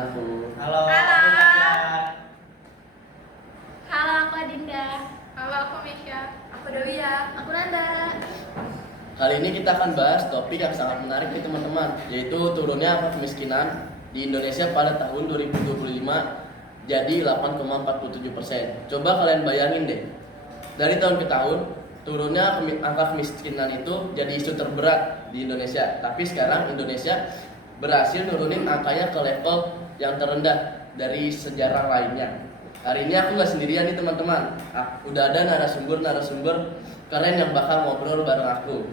aku. Halo, Halo. aku Fajar. Halo, aku Adinda. Halo, aku Misha. Aku Dewia. Aku Nanda. Kali ini kita akan bahas topik yang sangat menarik nih teman-teman, yaitu turunnya angka kemiskinan di Indonesia pada tahun 2025 jadi 8,47%. Coba kalian bayangin deh, dari tahun ke tahun turunnya angka kemiskinan itu jadi isu terberat di Indonesia. Tapi sekarang Indonesia berhasil nurunin angkanya ke level yang terendah dari sejarah lainnya. Hari ini aku nggak sendirian nih teman-teman. Udah ada narasumber keren yang bakal ngobrol bareng aku.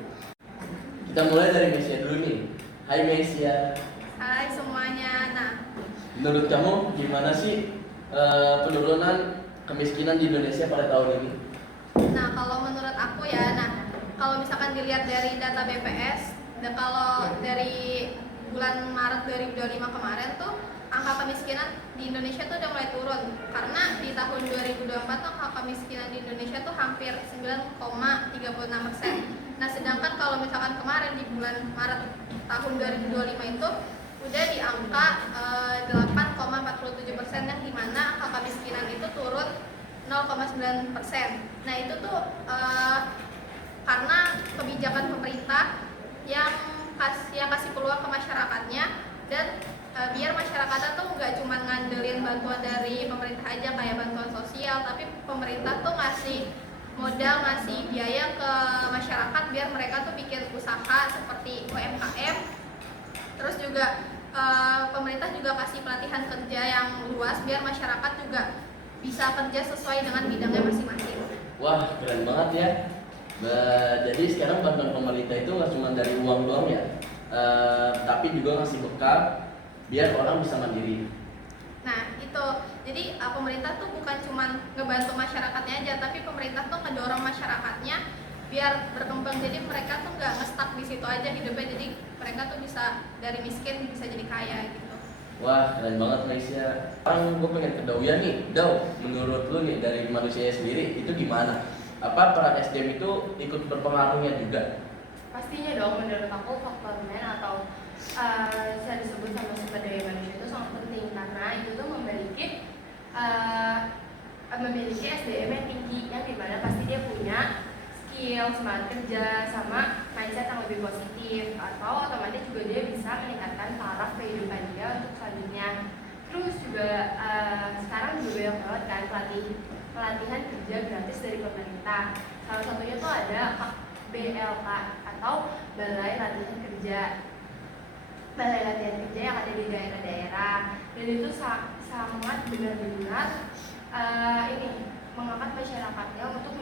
Kita mulai dari Mesia dulu nih. Hai Mesia. Hai semuanya. Nah, Menurut kamu gimana sih penurunan kemiskinan di Indonesia pada tahun ini? kalau menurut aku ya, kalau misalkan dilihat dari data BPS, dan kalau dari bulan Maret 2025 kemarin tuh angka kemiskinan di Indonesia tuh udah mulai turun. Karena di tahun 2024 tuh angka kemiskinan di Indonesia tuh hampir 9,36%. Nah, sedangkan kalau misalkan kemarin di bulan Maret tahun 2025 itu udah di angka 8,47%, yang dimana angka kemiskinan itu turun 0,9%. Nah, itu tuh karena kebijakan pemerintah yang kasih peluang ke masyarakatnya, dan biar masyarakatnya tuh nggak cuma ngandelin bantuan dari pemerintah aja kayak bantuan sosial, tapi pemerintah tuh ngasih modal, ngasih biaya ke masyarakat biar mereka tuh bikin usaha seperti UMKM. Terus juga pemerintah juga kasih pelatihan kerja yang luas biar masyarakat juga bisa kerja sesuai dengan bidangnya masing-masing. Wah, keren banget ya. Jadi sekarang bantuan pemerintah itu nggak cuma dari uang doang ya, tapi juga ngasih bekal biar orang bisa mandiri. Nah, itu. Jadi pemerintah tuh bukan cuma ngebantu masyarakatnya aja, tapi pemerintah tuh ngedorong masyarakatnya biar berkembang. Jadi mereka tuh nggak nge-stuck di situ aja hidupnya. Jadi mereka tuh bisa dari miskin bisa jadi kaya gitu. Wah, keren banget Malaysia. Sekarang gue pengen ke Dawia nih. Daw, menurut lu nih dari manusia sendiri itu gimana? Apa peran SDM itu ikut berpengaruhnya juga? Pastinya dong, menurut aku faktor men atau bisa disebut sama sumber daya manusia itu sangat penting karena itu tuh memiliki SDM yang tinggi, yang dimana pasti dia punya skill, semangat kerja, sama mindset yang lebih positif, atau otomatis juga dia bisa meningkatkan taraf kehidupan dia untuk selanjutnya. Terus juga sekarang juga banyak banget kan pelatihan kerja gratis dari pemerintah. Salah satunya tuh ada BLK atau Balai Latihan Kerja yang ada di daerah-daerah, dan itu sangat benar-benar mengangkat masyarakatnya untuk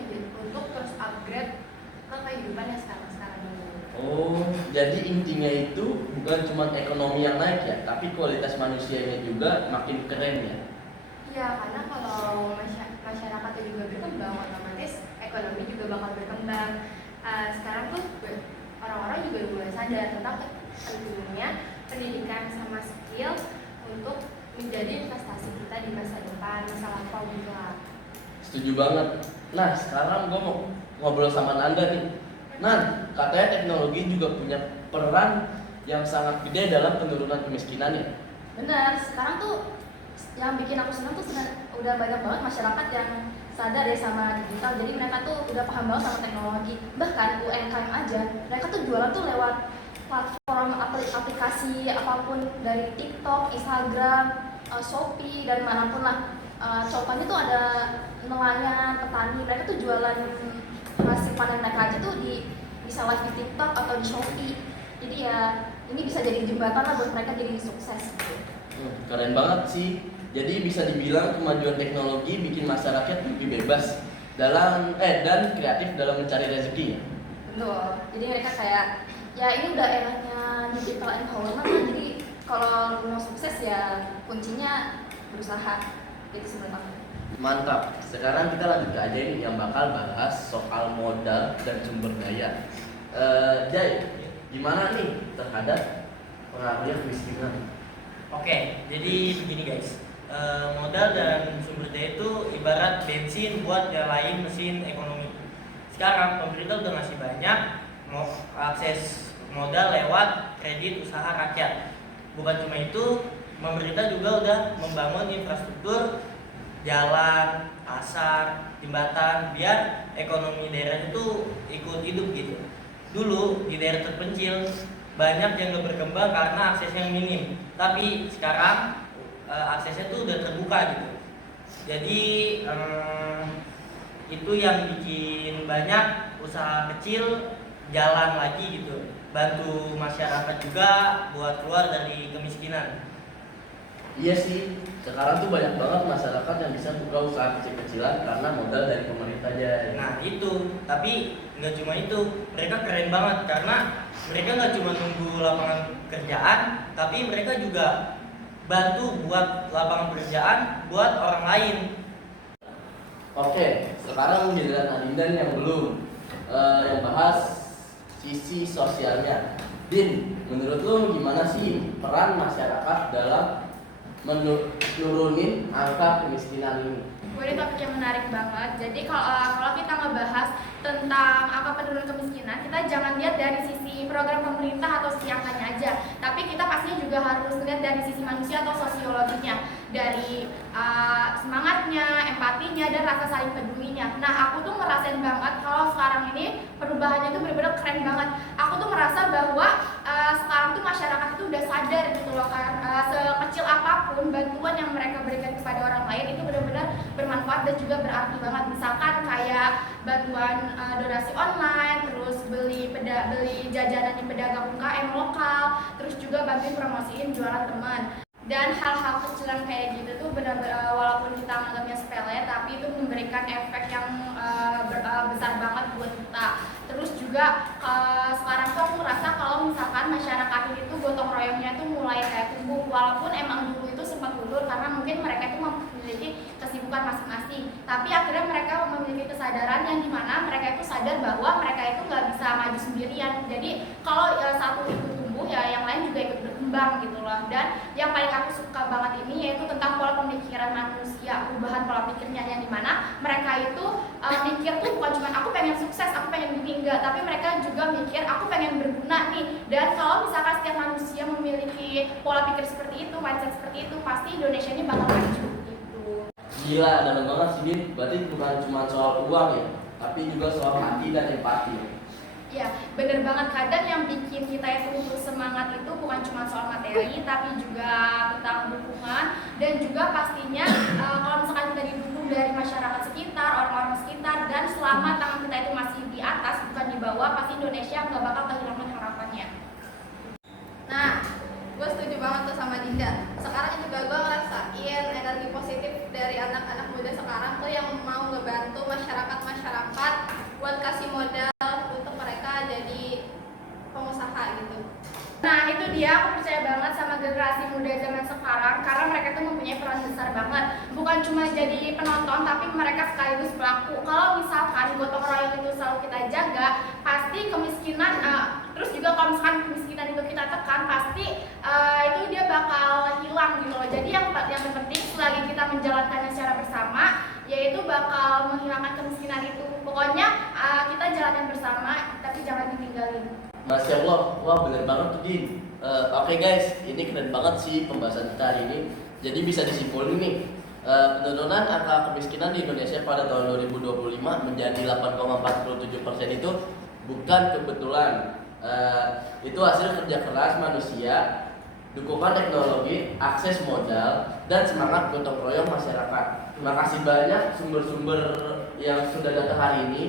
terus upgrade ke kehidupan yang sekarang ini. Oh, jadi intinya itu bukan cuma ekonomi yang naik ya, tapi kualitas manusianya juga makin keren ya. Iya, karena kalau masyarakatnya juga berkembang, otomatis ekonomi juga bakal berkembang. Sekarang tuh orang-orang juga mulai sadar tentang pentingnya pendidikan sama skill untuk menjadi investasi kita di masa depan, masa lampau gitu lah. Setuju banget. Nah, sekarang gue mau ngobrol sama Nanda nih. Nan, katanya teknologi juga punya peran yang sangat gede dalam penurunan kemiskinan ya. Benar, sekarang tuh yang bikin aku senang tuh udah banyak banget masyarakat yang sadar ya sama digital. Jadi mereka tuh udah paham banget sama teknologi. Bahkan UMKM aja, mereka tuh jualan tuh lewat platform aplikasi apapun, dari TikTok, Instagram, Shopee, dan manapun lah. Contohnya tuh ada nelayan, petani, mereka tuh jualan hasil panen mereka aja tuh bisa live di TikTok atau di Shopee. Jadi ya ini bisa jadi jembatan lah buat mereka jadi sukses gitu. Keren banget sih. Jadi bisa dibilang kemajuan teknologi bikin masyarakat lebih bebas dan kreatif dalam mencari rezeki ya. Betul. Jadi mereka kayak ya ini udah eranya digital empowerment lah. Jadi kalau mau sukses ya kuncinya berusaha. Itu sebenarnya. Mantap. Sekarang kita lanjut ke aja ini yang bakal bahas soal modal dan sumber daya. Jai, gimana nih terhadap pengaruhnya kemiskinan? Oke, jadi begini guys. Modal dan sumber daya itu ibarat bensin buat nyalain mesin ekonomi. Sekarang pemerintah udah ngasih banyak akses modal lewat kredit usaha rakyat. Bukan cuma itu, pemerintah juga udah membangun infrastruktur jalan, pasar, jembatan biar ekonomi daerah itu ikut hidup gitu. Dulu di daerah terpencil banyak yang gak berkembang karena aksesnya minim, tapi sekarang aksesnya tuh udah terbuka gitu. Jadi itu yang bikin banyak usaha kecil jalan lagi gitu, bantu masyarakat juga buat keluar dari kemiskinan. Iya sih, sekarang tuh banyak banget masyarakat yang bisa buka usaha kecil-kecilan karena modal dari pemerintah aja. Nah itu, tapi nggak cuma itu, mereka keren banget karena mereka nggak cuma nunggu lapangan pekerjaan, tapi mereka juga bantu buat lapangan pekerjaan buat orang lain. Oke, sekarang giliran Adinda nih yang belum yang bahas sisi sosialnya. Din, menurut lu gimana sih peran masyarakat dalam menurunin angka kemiskinan ini? Ini topik yang menarik banget. Jadi kalau kita ngebahas tentang angka penurunan kemiskinan, kita jangan lihat dari sisi program pemerintah atau sisi angkanya aja, tapi kita pastinya juga harus lihat dari sisi manusia atau sosiologinya, dari semangatnya, empatinya, dan rasa saling pedulinya. Nah, aku tuh ngerasain banget kalau sekarang ini perubahannya tuh benar-benar keren banget. Aku tuh merasa bahwa sekarang tuh masyarakat itu udah sadar gitu loh kan, sekecil apapun bantuan yang mereka berikan kepada orang lain itu benar-benar bermanfaat dan juga berarti banget. Misalkan kayak bantuan donasi online, terus beli jajanan di pedagang UKM lokal, terus juga bantuin promosiin jualan teman. Dan hal-hal kecil yang kayak gitu tuh benar-benar walaupun kita anggapnya sepele, tapi itu memberikan efek yang besar banget buat kita. Terus juga sekarang tuh aku ngerasa kalau misalkan masyarakat ini tuh gotong royongnya tuh mulai kayak tumbuh, walaupun emang dulu itu sempat mundur karena mungkin mereka itu memiliki kesibukan masing-masing, tapi akhirnya mereka memiliki kesadaran yang dimana mereka itu sadar bahwa mereka itu nggak bisa maju sendirian. Jadi kalau satu itu tumbuh ya yang lain juga ikut berkembang gitu loh. Dan yang paling aku suka banget ini yaitu tentang pola pemikiran manusia, perubahan pola pikirnya yang dimana mereka itu mikir tuh bukan cuma aku pengen sukses, aku pengen gini, enggak, tapi mereka juga mikir aku pengen berguna nih. Dan kalau misalkan setiap manusia memiliki pola pikir seperti itu, mindset seperti itu, pasti Indonesia ini bakal maju gitu. Gila, dalam banget sih Din. Berarti bukan cuma soal uang ya, tapi juga soal hati dan empati. Ya, bener banget. Kadang yang bikin kita itu semangat itu bukan cuma soal materi, tapi juga tentang dukungan. Dan juga pastinya kalau misalkan kita didukung dari masyarakat sekitar, orang-orang sekitar, dan selama tangan kita itu masih di atas, bukan di bawah, pasti Indonesia nggak bakal kehilangan harapannya. Nah, gue setuju banget tuh sama Dinda. Sekarang juga gue ngerasain energi positif dari anak-anak muda sekarang tuh yang mau ngebantu masyarakat buat kasih modal untuk mereka jadi pengusaha gitu. Nah itu dia, aku percaya banget sama generasi muda zaman sekarang karena mereka tuh mempunyai peran besar banget. Bukan cuma jadi penonton, tapi mereka sekaligus pelaku. Kalau misalkan gotong royong itu selalu kita jaga, pasti kemiskinan, terus juga kalau misalkan kemiskinan itu kita tekan, pasti itu dia bakal hilang gitu loh. Jadi yang penting selagi kita menjalankannya secara bersama, yaitu bakal menghilangkan kemiskinan itu. Pokoknya kita jalanin bersama, tapi jangan ditinggalin. Masya Allah, wah bener banget tuh Din. Oke guys, ini keren banget sih pembahasan kita hari ini. Jadi bisa disimpulin nih, penurunan angka kemiskinan di Indonesia pada tahun 2025 menjadi 8,47% itu bukan kebetulan. Itu hasil kerja keras manusia, dukungan teknologi, akses modal, dan semangat gotong royong masyarakat. Terima kasih banyak sumber-sumber yang sudah datang hari ini,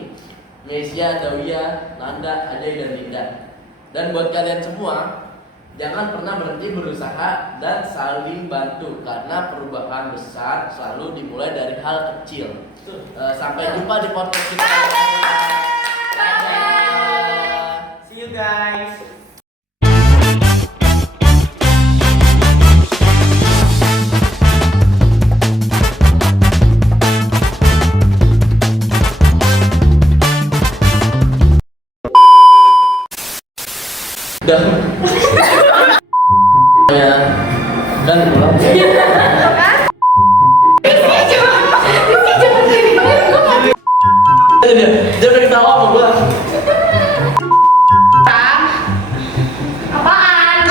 Mesia, Dawiyah, Nanda, Ajay, dan Dinda. Dan buat kalian semua, jangan pernah berhenti berusaha dan saling bantu karena perubahan besar selalu dimulai dari hal kecil. Sampai jumpa di podcast kita. Dadah. See you guys. Udah. Ya. Dan pulang. Dia udah ketawa sama gua. Apaan?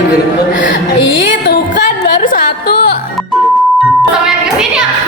Gini, Ih, tuh ini ya.